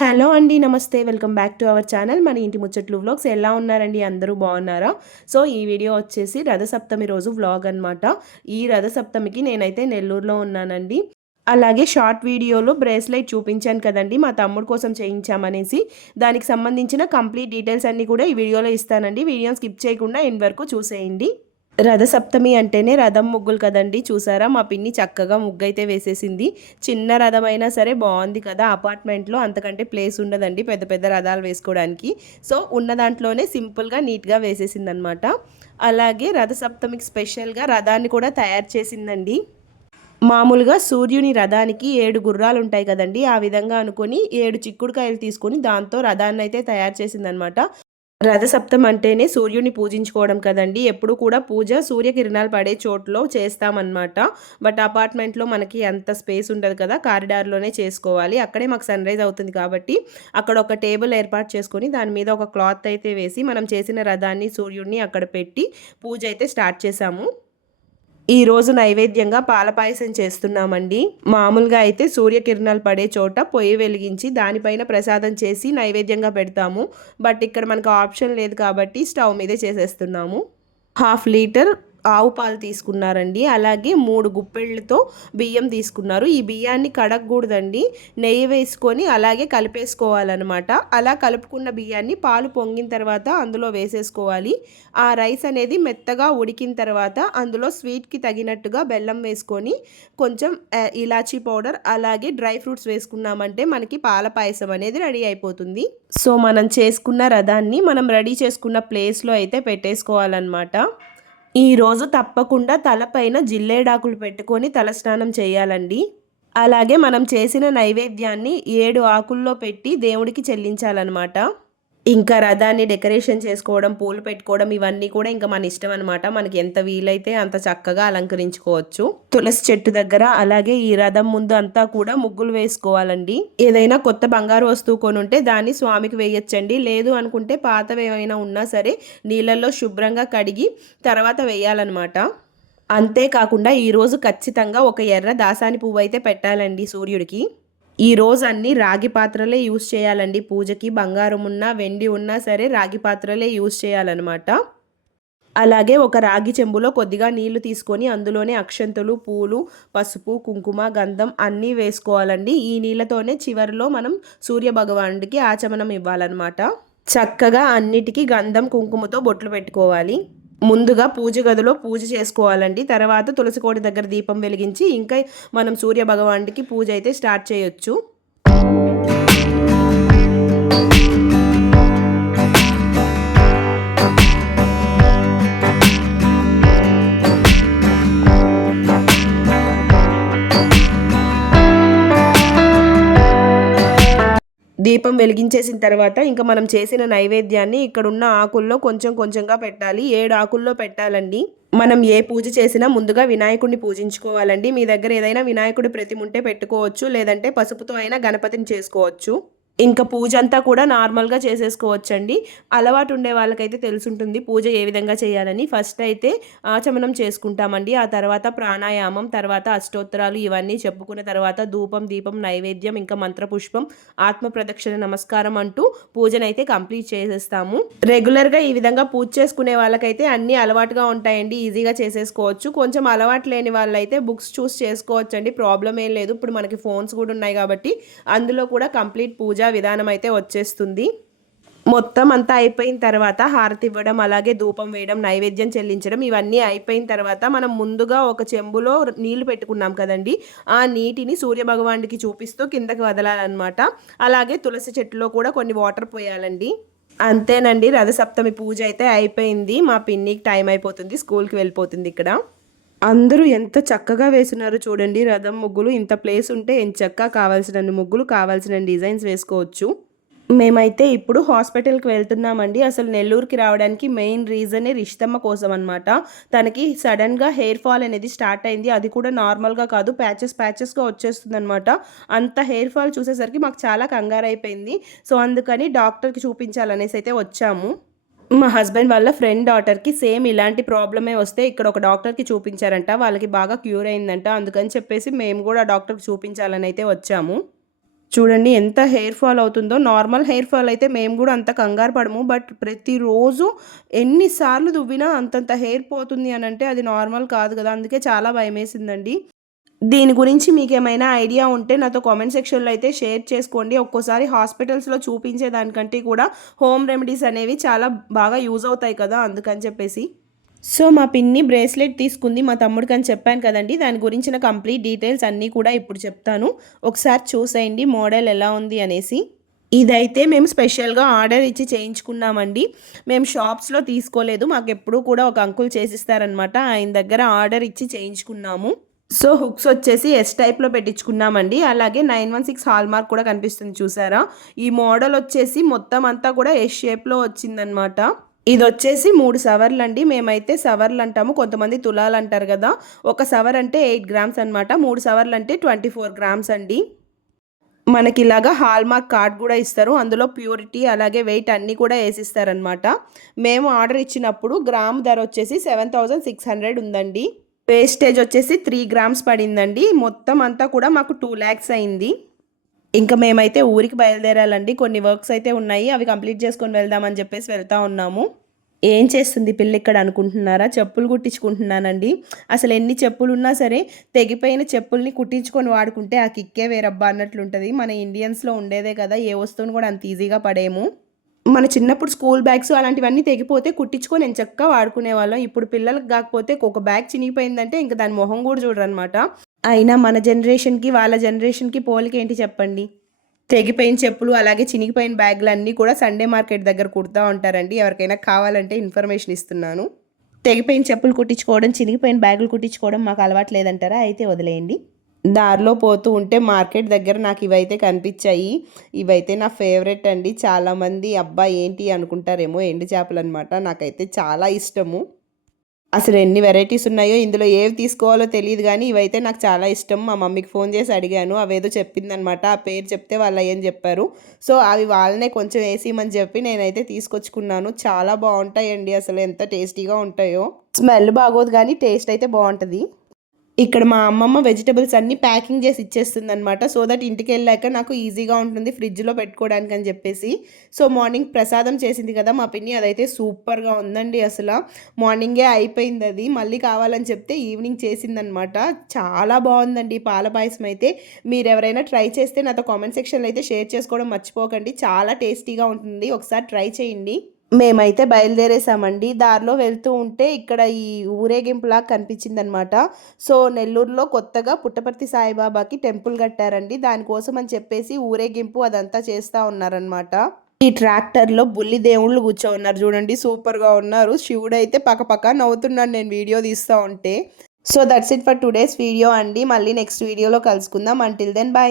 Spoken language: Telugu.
హలో అండి. నమస్తే. Welcome back to our channel మన ఇంటి ముచ్చట్లు వ్లాగ్స్. ఎలా ఉన్నారండి? అందరూ బాగున్నారా? సో ఈ వీడియో వచ్చేసి రథసప్తమి రోజు వ్లాగ్ అనమాట. ఈ రథసప్తమికి నేనైతే నెల్లూరులో ఉన్నానండి. అలాగే షార్ట్ వీడియోలో బ్రేస్లెట్ చూపించాను కదండి, మా తమ్ముడు కోసం చేయించామనేసి. దానికి సంబంధించిన కంప్లీట్ డీటెయిల్స్ అన్నీ కూడా ఈ వీడియోలో ఇస్తానండి. వీడియోని స్కిప్ చేయకుండా ఎండ్ వరకు చూసేయండి. రథసప్తమి అంటేనే రథం ముగ్గులు కదండి. చూసారా, మా పిన్ని చక్కగా ముగ్గు అయితే వేసేసింది. చిన్న రథం అయినా సరే బాగుంది కదా. అపార్ట్మెంట్లో అంతకంటే ప్లేస్ ఉండదండి పెద్ద పెద్ద రథాలు వేసుకోవడానికి. సో ఉన్న దాంట్లోనే సింపుల్గా నీట్గా వేసేసింది అనమాట. అలాగే రథసప్తమికి స్పెషల్గా రథాన్ని కూడా తయారు చేసిందండి. మామూలుగా సూర్యుని రథానికి 7 గుర్రాలు ఉంటాయి కదండి, ఆ విధంగా అనుకొని 7 చిక్కుడుకాయలు తీసుకొని దాంతో రథాన్ని అయితే తయారు చేసిందనమాట. రథసప్తం అంటేనే సూర్యుని పూజించుకోవడం కదండి. ఎప్పుడు కూడా పూజ సూర్యకిరణాలు పడే చోట్లో చేస్తామన్నమాట. బట్ అపార్ట్మెంట్లో మనకి అంత స్పేస్ ఉండదు కదా, కారిడార్లోనే చేసుకోవాలి. అక్కడే మాకు సన్ రైజ్ అవుతుంది కాబట్టి అక్కడ ఒక టేబుల్ ఏర్పాటు చేసుకొని దాని మీద ఒక క్లాత్ అయితే వేసి మనం చేసిన రథాన్ని సూర్యుడిని అక్కడ పెట్టి పూజ అయితే స్టార్ట్ చేసాము. ఈరోజు నైవేద్యంగా పాల పాయసం చేస్తున్నామండి. మామూలుగా అయితే సూర్యకిరణాలు పడే చోట పొయ్యి వెలిగించి దానిపైన ప్రసాదం చేసి నైవేద్యంగా పెడతాము. బట్ ఇక్కడ మనకు ఆప్షన్ లేదు కాబట్టి స్టవ్ మీదే చేసేస్తున్నాము. 1/2 లీటర్ ఆవు పాలు తీసుకున్నారండి. అలాగే 3 గుప్పెళ్ళతో బియ్యం తీసుకున్నారు. ఈ బియ్యాన్ని కడగకూడదండి, నెయ్యి వేసుకొని అలాగే కలిపేసుకోవాలన్నమాట. అలా కలుపుకున్న బియ్యాన్ని పాలు పొంగిన తర్వాత అందులో వేసేసుకోవాలి. ఆ రైస్ అనేది మెత్తగా ఉడికిన తర్వాత అందులో స్వీట్కి తగినట్టుగా బెల్లం వేసుకొని కొంచెం ఇలాచీ పౌడర్ అలాగే డ్రై ఫ్రూట్స్ వేసుకున్నామంటే మనకి పాల పాయసం అనేది రెడీ అయిపోతుంది. సో మనం చేసుకున్న రథాన్ని మనం రెడీ చేసుకున్న ప్లేస్లో అయితే పెట్టేసుకోవాలన్నమాట. ఈరోజు తప్పకుండా తలపైన జిల్లేడాకులు పెట్టుకొని తలస్నానం చేయాలండి. అలాగే మనం చేసిన నైవేద్యాన్ని 7 ఆకుల్లో పెట్టి దేవుడికి చెల్లించాలన్నమాట. ఇంకా రథాన్ని డెకరేషన్ చేసుకోవడం, పూలు పెట్టుకోవడం ఇవన్నీ కూడా ఇంకా మన ఇష్టం అనమాట. మనకి ఎంత వీలైతే అంత చక్కగా అలంకరించుకోవచ్చు. తులసి చెట్టు దగ్గర అలాగే ఈ రథం ముందు అంతా కూడా ముగ్గులు వేసుకోవాలండి. ఏదైనా కొత్త బంగారు వస్తువు కొనుంటే దాన్ని స్వామికి వేయొచ్చండి. లేదు అనుకుంటే పాతవి ఏమైనా ఉన్నా సరే నీళ్ళల్లో శుభ్రంగా కడిగి తర్వాత వేయాలన్నమాట. అంతేకాకుండా ఈరోజు ఖచ్చితంగా ఒక ఎర్ర దాసాని పువ్వు అయితే పెట్టాలండి సూర్యుడికి. ఈ రోజు అన్ని రాగి పాత్రలే యూస్ చేయాలండి పూజకి. బంగారం ఉన్నా వెండి ఉన్నా సరే రాగి పాత్రలే యూస్ చేయాలన్నమాట. అలాగే ఒక రాగి చెంబులో కొద్దిగా నీళ్లు తీసుకొని అందులోనే అక్షంతులు, పూలు, పసుపు, కుంకుమ, గంధం అన్నీ వేసుకోవాలండి. ఈ నీళ్ళతోనే చివరిలో మనం సూర్య భగవానుడికి ఆచమనం ఇవ్వాలన్నమాట. చక్కగా అన్నిటికీ గంధం కుంకుమతో బొట్లు పెట్టుకోవాలి. ముందుగా పూజ గదిలో పూజ చేసుకోవాలండి. తర్వాత తులసి కోట దగ్గర దీపం వెలిగించి ఇంకా మనం సూర్య భగవానుడికి పూజ అయితే స్టార్ట్ చేయొచ్చు. దీపం వెలిగించేసిన తర్వాత ఇంకా మనం చేసిన నైవేద్యాన్ని ఇక్కడున్న ఆకుల్లో కొంచెం కొంచెంగా పెట్టాలి. 7 ఆకుల్లో పెట్టాలండి. మనం ఏ పూజ చేసినా ముందుగా వినాయకుడిని పూజించుకోవాలండి. మీ దగ్గర ఏదైనా వినాయకుడి ప్రతిమ ఉంటే పెట్టుకోవచ్చు, లేదంటే పసుపుతో అయినా గణపతిని చేసుకోవచ్చు. ఇంకా పూజ అంతా కూడా నార్మల్గా చేసేసుకోవచ్చండి. అలవాటు ఉండే వాళ్ళకైతే తెలుసుంటుంది పూజ ఏ విధంగా చేయాలని. ఫస్ట్ అయితే ఆచమనం చేసుకుంటామండి. ఆ తర్వాత ప్రాణాయామం, తర్వాత అష్టోత్తరాలు ఇవన్నీ చెప్పుకున్న తర్వాత ధూపం, దీపం, నైవేద్యం, ఇంకా మంత్రపుష్పం, ఆత్మ ప్రదక్షిణ, నమస్కారం అంటూ పూజనైతే కంప్లీట్ చేసేస్తాము. రెగ్యులర్గా ఈ విధంగా పూజ చేసుకునే వాళ్ళకైతే అన్నీ అలవాటుగా ఉంటాయండి, ఈజీగా చేసేసుకోవచ్చు. కొంచెం అలవాటు లేని వాళ్ళైతే బుక్స్ చూస్ చేసుకోవచ్చండి, ప్రాబ్లం ఏం లేదు. ఇప్పుడు మనకి ఫోన్స్ కూడా ఉన్నాయి కాబట్టి అందులో కూడా కంప్లీట్ పూజ విధానం అయితే వచ్చేస్తుంది. మొత్తం అంతా అయిపోయిన తర్వాత హారతి ఇవ్వడం, అలాగే ధూపం వేయడం, నైవేద్యం చెల్లించడం ఇవన్నీ అయిపోయిన తర్వాత మనం ముందుగా ఒక చెంబులో నీళ్లు పెట్టుకున్నాం కదండి, ఆ నీటిని సూర్య భగవానుడికి చూపిస్తూ కిందకి వదలాలన్నమాట. అలాగే తులసి చెట్టులో కూడా కొన్ని వాటర్ పోయాలండి. అంతేనండి, రథసప్తమి పూజ అయితే అయిపోయింది. మా పిన్నికి టైం అయిపోతుంది, స్కూల్కి వెళ్ళిపోతుంది. ఇక్కడ అందరూ ఎంత చక్కగా వేస్తున్నారు చూడండి రథం ముగ్గులు. ఇంత ప్లేస్ ఉంటే ఎంచక్కా కావాల్సిన ముగ్గులు, కావాల్సిన డిజైన్స్ వేసుకోవచ్చు. మేమైతే ఇప్పుడు హాస్పిటల్కి వెళ్తున్నామండి. అసలు నెల్లూరుకి రావడానికి మెయిన్ రీజనే రిషితమ్మ కోసం అనమాట. తనకి సడన్గా హెయిర్ ఫాల్ అనేది స్టార్ట్ అయింది. అది కూడా నార్మల్గా కాదు, ప్యాచెస్గా వచ్చేస్తుంది అనమాట. అంత హెయిర్ ఫాల్ చూసేసరికి మాకు చాలా కంగారు అయిపోయింది. సో అందుకని డాక్టర్కి చూపించాలనేసి అయితే వచ్చాము. మా హస్బెండ్ వాళ్ళ ఫ్రెండ్ డాటర్కి సేమ్ ఇలాంటి ప్రాబ్లమే వస్తే ఇక్కడ ఒక డాక్టర్కి చూపించారంట. వాళ్ళకి బాగా క్యూర్ అయిందంట. అందుకని చెప్పేసి మేము కూడా డాక్టర్కి చూపించాలని అయితే వచ్చాము. చూడండి ఎంత హెయిర్ ఫాల్ అవుతుందో. నార్మల్ హెయిర్ ఫాల్ అయితే మేము కూడా అంత కంగారు పడము. బట్ ప్రతిరోజు ఎన్నిసార్లు దువ్వినా అంతంత హెయిర్ పోతుంది అనంటే అది నార్మల్ కాదు కదా! అందుకే చాలా భయమేసిందండి. దీని గురించి మీకేమైనా ఐడియా ఉంటే నాతో కామెంట్ సెక్షన్‌లో అయితే షేర్ చేసుకోండి. ఒక్కోసారి హాస్పిటల్స్‌లో చూపించే దానికంటే కూడా హోమ్ రెమెడీస్ అనేవి చాలా బాగా యూజ్ అవుతాయి కదా! అందుకని చెప్పేసి. సో, మా పిన్ని బ్రేస్లెట్ తీసుకుంది మా తమ్ముడికని చెప్పాను కదండీ! దాని గురించిన కంప్లీట్ డీటెయిల్స్ అన్నీ కూడా ఇప్పుడు చెప్తాను. ఒకసారి చూసేయండి మోడల్ ఎలా ఉంది అనేసి. ఇదైతే మేము స్పెషల్‌గా ఆర్డర్ ఇచ్చి చేయించుకున్నామండి. మేము షాప్స్‌లో తీసుకోలేదు. మాకెప్పుడూ కూడా ఒక అంకుల్ చేసిస్తారనమాట. ఆయన దగ్గర ఆర్డర్ ఇచ్చి చేయించుకున్నాము. సో, హుక్స్ వచ్చేసి ఎస్ టైప్‌లో పెట్టించుకున్నామండి. అలాగే 916 హాల్‌మార్క్ కూడా కనిపిస్తుంది చూసారా? ఈ మోడల్ వచ్చేసి మొత్తం అంతా కూడా ఎస్ షేప్‌లో వచ్చిందనమాట. ఇదొచ్చేసి 3 సవర్లండి. మేమైతే సవర్లంటాము. కొంతమంది తులాలంటారు గదా! ఒక సవర్ అంటే 8 గ్రామ్స్ అనమాట. 3 సవర్లంటే 24 గ్రామ్స్ అండి. మనకిలాగా హాల్‌మార్క్ కార్డ్ గూడా ఇస్తారు. అందులో ప్యూరిటీ అలాగే వెయిట్ అన్నీ కూడా ఏసిస్తారనమాట. మేము ఆర్డర్ ఇచ్చినప్పుడు గ్రామ్ ధర వచ్చేసి 7600 ఉందండి. వేస్టేజ్ వచ్చేసి 3 గ్రామ్స్ పడిందండి. మొత్తం అంతా కూడా మాకు 2,00,000 అయింది. ఇంక మేమైతే ఊరికి బయలుదేరాలండి. కొన్ని వర్క్స్ అయితే ఉన్నాయి. అవి కంప్లీట్ చేసుకొని వెళ్దామని చెప్పేసి వెళ్తా ఉన్నాము. ఏం చేస్తుంది పిల్ల ఇక్కడ అనుకుంటున్నారా? చెప్పులు కుట్టించుకుంటున్నానండి. అసలు ఎన్ని చెప్పులున్నా సరే తెగిపోయిన చెప్పుల్ని కుట్టించుకొని వాడుకుంటే ఆ కిక్కే వేరబ్బా అన్నట్లుంటది. మన ఇండియన్స్‌లో ఉండేదే కదా! ఏ వస్తువుని కూడా అంత ఈజీగా పడేయము. మన చిన్నప్పుడు స్కూల్ బ్యాగ్స్ అలాంటివన్నీ తెగిపోతే కుట్టించుకొని ఎంచక్కా వాడుకునేవాళ్ళం. ఇప్పుడు పిల్లలకి గాకపోతే ఒక బ్యాగ్ చినిగిపోయిందంటే ఇంక దాని మొహం గూడా చూడరనమాట. అయినా మన జనరేషన్‌కి, వాళ్ళ జనరేషన్‌కి పోలికేంటి చెప్పండి? తెగిపోయిన చెప్పులు, అలాగే చినిగిపోయిన బ్యాగులన్నీ కూడా సండే మార్కెట్ దగ్గర కుడతా ఉంటారండి. ఎవరికైనా కావాలంటే ఇన్ఫర్మేషన్ ఇస్తున్నాను. తెగిపోయిన చెప్పులు కుట్టించుకోవడం, చినిగిపోయిన బ్యాగులు కుట్టించుకోవడం మాకు అలవాటు లేదంటారా? అయితే వదిలేయండి. దారిలో పోతూ ఉంటే మార్కెట్ దగ్గర నాకు ఇవైతే కనిపించాయి. ఇవైతే నా ఫేవరెట్ అండి. చాలామంది అబ్బా! ఏంటి అనుకుంటారేమో ఎండు చేపలనమాట. నాకైతే చాలా ఇష్టము. అసలు ఎన్ని వెరైటీస్ ఉన్నాయో ఇందులో ఏవి తీసుకోవాలో తెలీదు గానీ, ఇవైతే నాకు చాలా ఇష్టం. మా మమ్మీకి ఫోన్ చేసి అడిగాను. అవేదో చెప్పిందనమాట. ఆ పేరు చెప్తే వాళ్ళయ్యని చెప్పారు. సో, అవి వాళ్ళనే కొంచెం ఏసిమని చెప్పి నేనైతే తీసుకొచ్చుకున్నాను. చాలా బావుంటాయండి. అసలు ఎంత టేస్టీగా ఉంటాయో. స్మెల్ బాగోదు గానీ టేస్ట్ అయితే బావుంటది. ఇక్కడ మా అమ్మమ్మ వెజిటబుల్స్ అన్నీ ప్యాకింగ్ చేసి ఇచ్చేస్తుందనమాట. సో దట్ ఇంటికెళ్ళాక నాకు ఈజీగా ఉంటుంది ఫ్రిడ్జ్‌లో పెట్టుకోవడానికని చెప్పేసి. సో, మార్నింగ్ ప్రసాదం చేసింది కదా మా పిన్ని, అదైతే సూపర్‌గా ఉందండి అసల. మార్నింగే అయిపోయిందది. మళ్ళీ కావాలని చెప్తే ఈవినింగ్ చేసిందనమాట. చాలా బావుందండి పాల పాయసం అయితే. మీరెవరైనా ట్రై చేస్తే నాతో కామెంట్ సెక్షన్‌లో అయితే షేర్ చేసుకోవడం మర్చిపోకండి. చాలా టేస్టీగా ఉంటుంది. ఒకసారి ట్రై చేయండి. మేమైతే బయలుదేరేసామండి. దారిలో వెళ్తూ ఉంటే ఇక్కడ ఈ ఊరేగింపులాగా కనిపించిందనమాట. సో, నెల్లూరులో కొత్తగా పుట్టపర్తి సాయిబాబాకి టెంపుల్ కట్టారండి. దానికోసం అని చెప్పేసి ఊరేగింపు అదంతా చేస్తా ఉన్నారనమాట. ఈ ట్రాక్టర్‌లో బుల్లి దేవుళ్ళు కూర్చోనున్నారు చూడండి. సూపర్‌గా ఉన్నారు. శివుడైతే పకపక నవ్వుతున్నాడు నేను వీడియో తీస్తా ఉంటే. So, that's it for today's video అండి. మళ్ళీ నెక్స్ట్ వీడియోలో కలుసుకుందాం. Until then by.